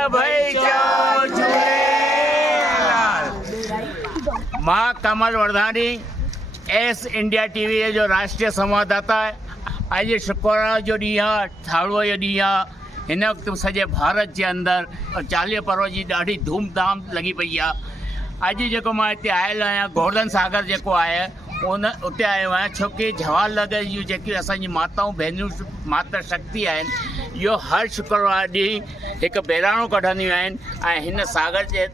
सभई चओ झूलेलाल। मां कमल वरदानी एस इंडिया टीवी जो राष्ट्रीय संवाददाता है। अॼु शुक्रवार जो ॾींहुं आहे, ठाड़ूअ जो ॾींहुं आहे। हिन वक़्तु सॼे भारत जे अंदरि चालीह पर्व जी ॾाढी धूमधाम लॻी पई आहे। अॼु जेको मां हिते आयल आहियां, गोवर्धन सागर जेको आहे उते आयो आहियां, छोकी जवाहरलाल जूं जेकी असांजी माताऊं भेनरूं माता शक्ति आहिनि, इहो हर शुक्रवार ॾींहुं हिकु बहिराणो कढंदियूं आहिनि ऐं हिन सागर जे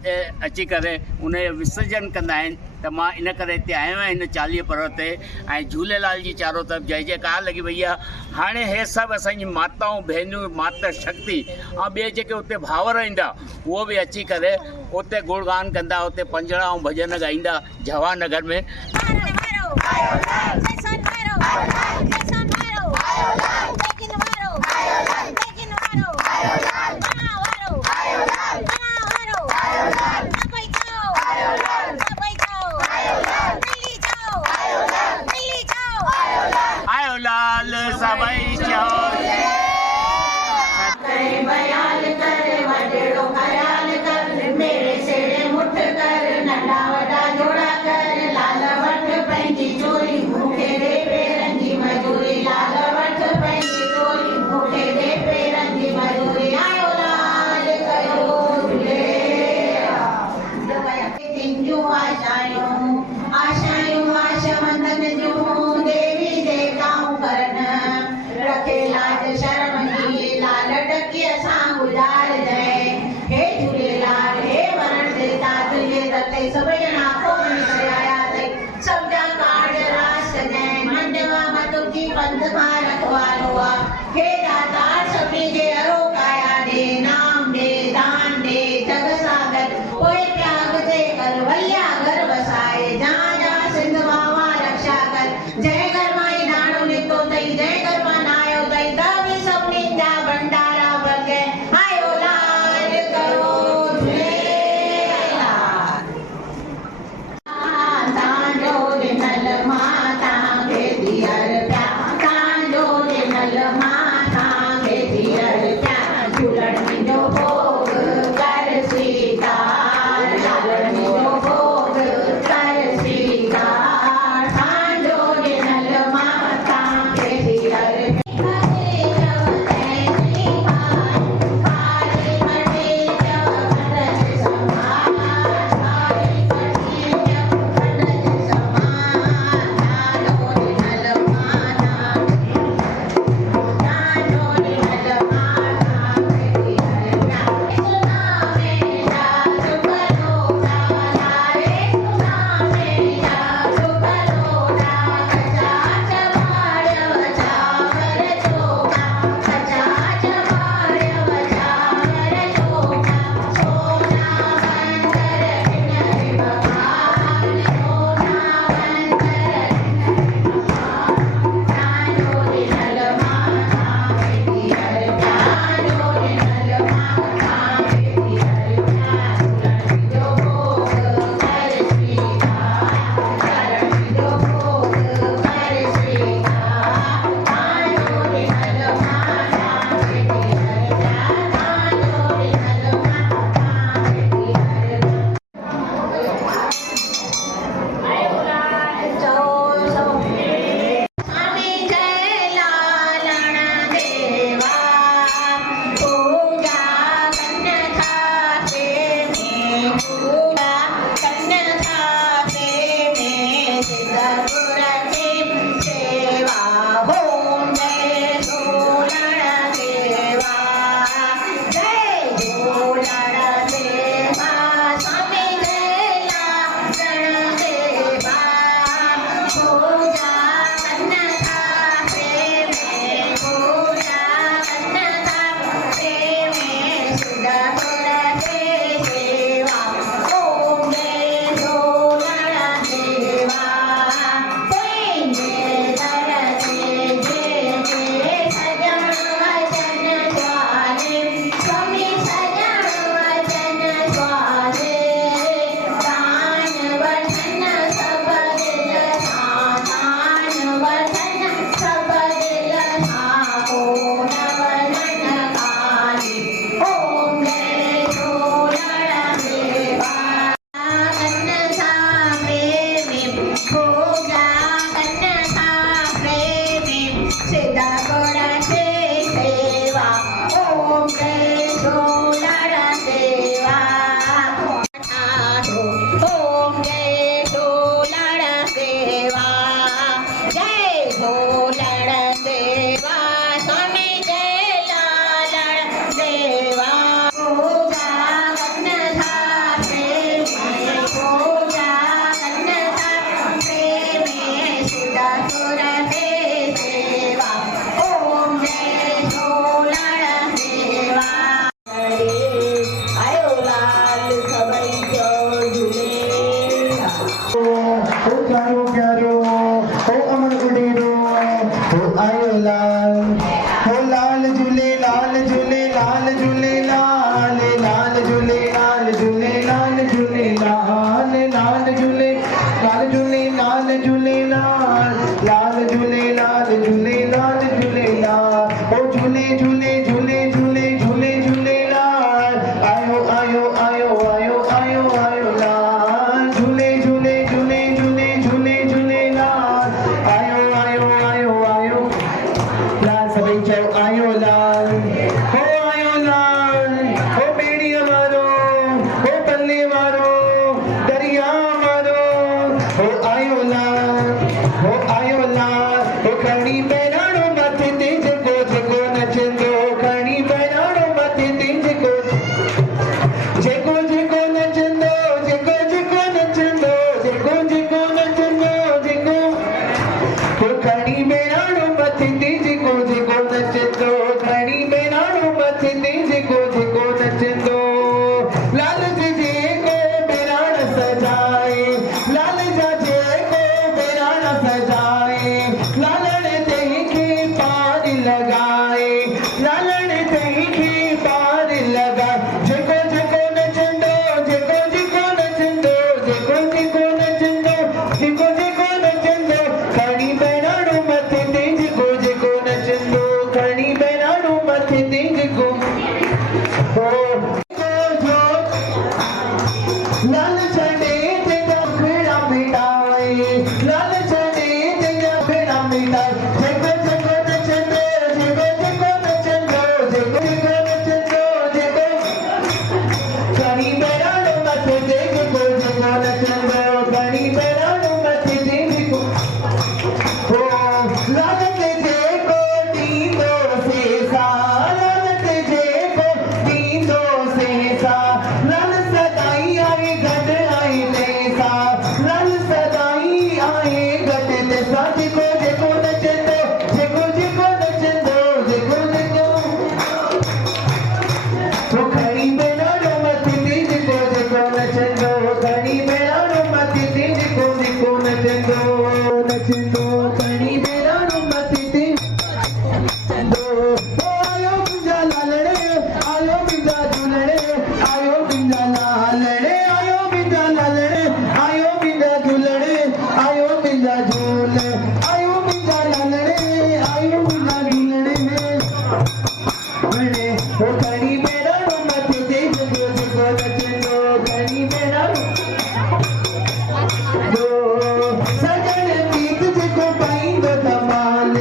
अची करे उन जो विसर्जन कंदा आहिनि। त मां इन करे हिते आयो आहियां हिन चालीह पर्व ते, ऐं झूलेलाल जी चारो तरफ़ जय जयकार लॻी वई आहे। हाणे हे सभु असांजी माताऊं भेनरूं माता शक्ति ऐं ॿिए जेके उते भावर ईंदा उहो बि अची करे उते गुणगान कंदा, उते पंजड़ा ऐं भॼन ॻाईंदा जवाहर में। आयो लाल सभई चओ बयान कर वडेरो ख्याल कर, मेरे सेड़े मुठ कर, नंढा वॾा जोड़ा कर, लाल वठ पंहिंजी चोरी मूंखे रे पेरनि जी घणी बेराणो मथे ते जेको जेको नचंदो घणी बेराणो मथे ते जेको हो लागत जेको ॾींदो सेसा लागत जेको ॾींदो सेसा लाल सदाई आहे गॾु आहे तेसा लाल सदाई आहे गॾु तेसा जेको जेको नचंदो जेको जेको नचंदो जेको जेको तो घणी बेराणो मथे ते जेको जेको नचंदो घणी बेराणो मथे ते जेको जेको नचंदो नचंदो घणी बेराणो मथे ते नचंदो आयो मुंहिंजा लालड़े आयो मुंहिंजा झूलड़े आयो मुंहिंजा लालड़े आयो मुंहिंजा लालड़े आयो मुंहिंजा झूलड़े आयो मुंहिंजा झूल आयो मुंहिंजा लालड़े आयो मुंहिंजा झूलड़े वणे हो घणी बेराणो मथे ते जेको जेको नचंदो घणी बेराणो सजण गीत जेको पाईंदो धमाल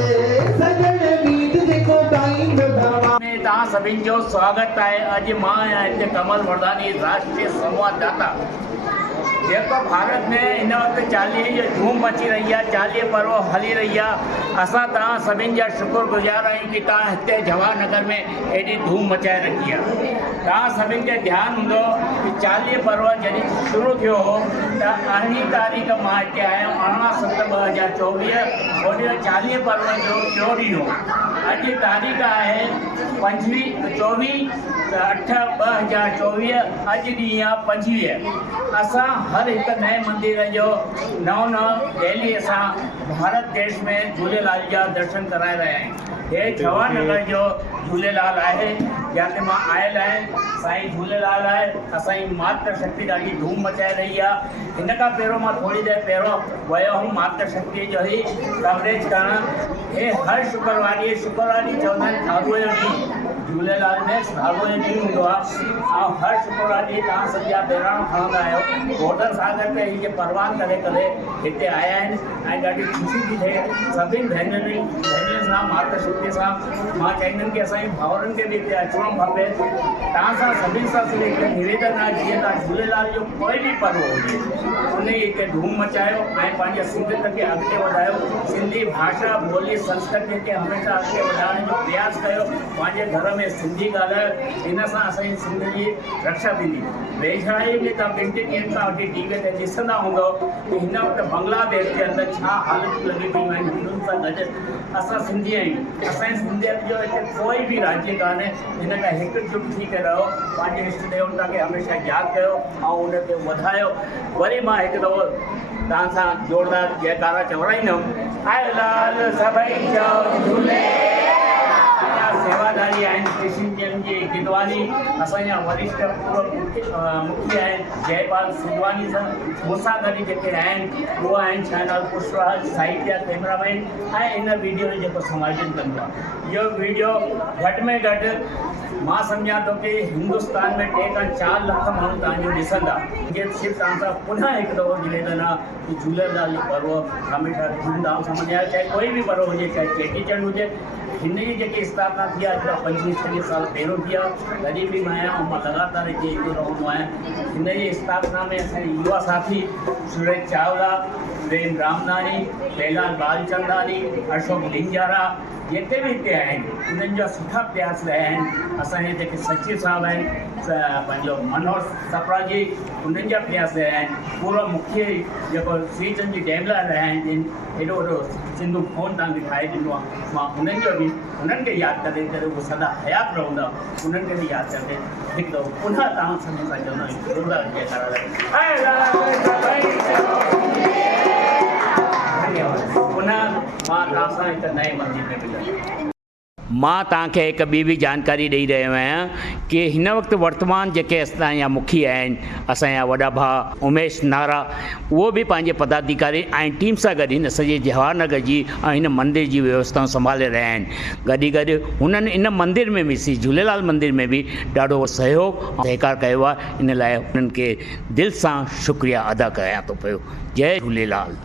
सजण गीत जेको पाईंदो धमाल में तव्हां सभिनि जो स्वागत आहे। अॼु मां आहियां हिते कमल वरदानी राष्ट्रीय संवाददाता। जेको भारत में हिन वक़्तु चालीहे जी धूम मची रही आहे, चालीह पर्व हली रही आहे। असां तव्हां सभिनि जा शुक्रगुज़ार आहियूं कि तव्हां हिते जवाहरनगर में एॾी धूम मचाए रखी आहे। तव्हां सभिनि खे ध्यानु हूंदो कि चालीह पर्व जॾहिं शुरू थियो हो त 18 तारीख़ मां हिते आहियां 18/7/2024 ओॾी चालीह पर्व जो टियों ॾींहुं हो। अॼु तारीख़ आहे 25/8/2024 अॼु ॾींहुं आहे 25। असां हर हिकु नए मंदिर जो नओं डेली असां भारत देश में झूलेलाल जा दर्शन कराए रहिया आहियूं। हे जवाहरनगर जो झूलेलाल आहे जिते मां आयल आहियां। साईं झूलेलाल आहे, असांजी मातृ शक्ति ॾाढी धूम मचाए रही आहे। हिन खां पहिरियों मां थोरी देरि पहिरियों वियो हुउमि मातृ शक्ति जो ई कवरेज करणु। हे हर शुक्रवार ॾींहुं चवंदा आहिनि साधूअ जो ॾींहुं झूलेलाल में साधूअ जो ॾींहुं हूंदो आहे। ऐं हर शुक्रवार ॾींहुं तव्हां सॼा बहिराणो खणंदा आहियो। गोर्धन सागर ते हीअ परवान करे करे हिते आया आहिनि ऐं ॾाढी ख़ुशी थी थिए सभिनि भेनरुनि सां मातृ शक्ति सां। मां चाहींदुमि कि असांजे भाउरनि खे बि हिते अचिणो खपे। तव्हां सां सभिनि सां सिर्फ़ु हिकु निवेदन आहे, जीअं तव्हां झूलेलाल जो कोई बि पर्व हुजे उन जी हिते धूम मचायो ऐं पंहिंजे सिंधियत खे अॻिते वधायो। सिंधी भाषा ॿोली संस्कृति खे हमेशह अॻिते वधाइण जो प्रयास कयो। पंहिंजे घर में सिंधी ॻाल्हायो, इन सां असांजी सिंध जी रक्षा थींदी। वेझराई में तव्हां 2 ॾींहंनि खां वठी टीवीअ ते ॾिसंदा हूंदव कि हिन वक़्तु बांग्लादेश जे अंदरि छा हालतूं लॻी पियूं आहिनि। हिंदुनि सां गॾु असां सिंधी आहियूं। असांजी सिंधियत जो हिते कोई बि राज्य कान्हे। हिन खां हिकजुट थी करे रहो, पंहिंजे इष्ट देवता खे हमेशह यादि कयो ऐं उनखे वधायो। वरी मां हिकु दफ़ो तव्हां सां ज़ोरदार जयकारा चवराईंदुमि। आए लाल सभई चओ झूलेलाल। सेवादारी आहिनि कृष्ण चंद जी गिदवानी, असांजा वरिष्ठ पूर्व मुखी आहिनि जयपाल सिंधवानी सां मूंसां गॾु जेके आहिनि उहे आहिनि शाहनाल पुष्पराज साहित्य कैमरामैन ऐं इन वीडियो जो जेको समायोजन कंदो आहे। इहो वीडियो घटि में घटि मां सम्झां थो कि हिंदुस्तान में 3 खां 4 लख माण्हू तव्हांजो ॾिसंदा। जीअं सिर्फ़ु तव्हां सां पुनः हिकु दफ़ो निवेदन आहे कि झूलेलाल जो पर्व हमेशह धूमधाम सां मल्हायो, चाहे कोई बि पर्व हुजे, चाहे चेटीचंड हुजे। हिन जी जेकी स्थापना थी आहे अॼु 25-26 साल पहिरियों थी आहे। तॾहिं बि मां आहियां ऐं मां लगातार हिते ईंदो रहंदो आहियां। हिन जी स्थापना में असांजे युवा साथी सूरज चावला, प्रेम रामनानी, बेलाल बालचंदानी, अशोक डिंजारा जेके बि हिते आहिनि उन्हनि जा सुठा प्रयास रहिया आहिनि। असांजे जेके सचिव साहिबु आहिनि पंहिंजो मनोहर सप्रा जी, उन्हनि जा प्रयास रहिया आहिनि। पूर्व मुखी जेको श्रीचंद जी डेमला रहिया आहिनि, जिन एॾो वॾो सिंधु फोन तव्हांखे ठाहे ॾिनो आहे। मां उन्हनि जो बि उन्हनि खे यादि करे करे उहे सदा हयात रहंदा, उन्हनि खे बि यादि करे हिकु दफ़ो पुनः तव्हां सभिनी सां चवंदा आहियूं ज़ोरदार जयकारा लॻे। पुनः मां तव्हां सां हिकु नए मंदिर में मिलंदुमि। मां तव्हांखे हिकु ॿी बि जानकारी ॾेई रहियो आहियां कि हिन वक़्तु वर्तमान जेके असांजा मुखी आहिनि, असांजा वॾा भाउ उमेश नारा, उहो बि पंहिंजे पदाधिकारी ऐं टीम सां गॾु हिन सॼे जवाहरनगर जी ऐं हिन मंदिर जी व्यवस्थाऊं संभाले रहिया आहिनि। गॾु गॾु हुननि इन मंदिर में बि श्री झूलेलाल मंदिर में बि ॾाढो सहयोग ऐं सहकार कयो आहे। इन लाइ हुननि खे दिलि सां शुक्रिया अदा कयां थो पियो। जय झूलेलाल।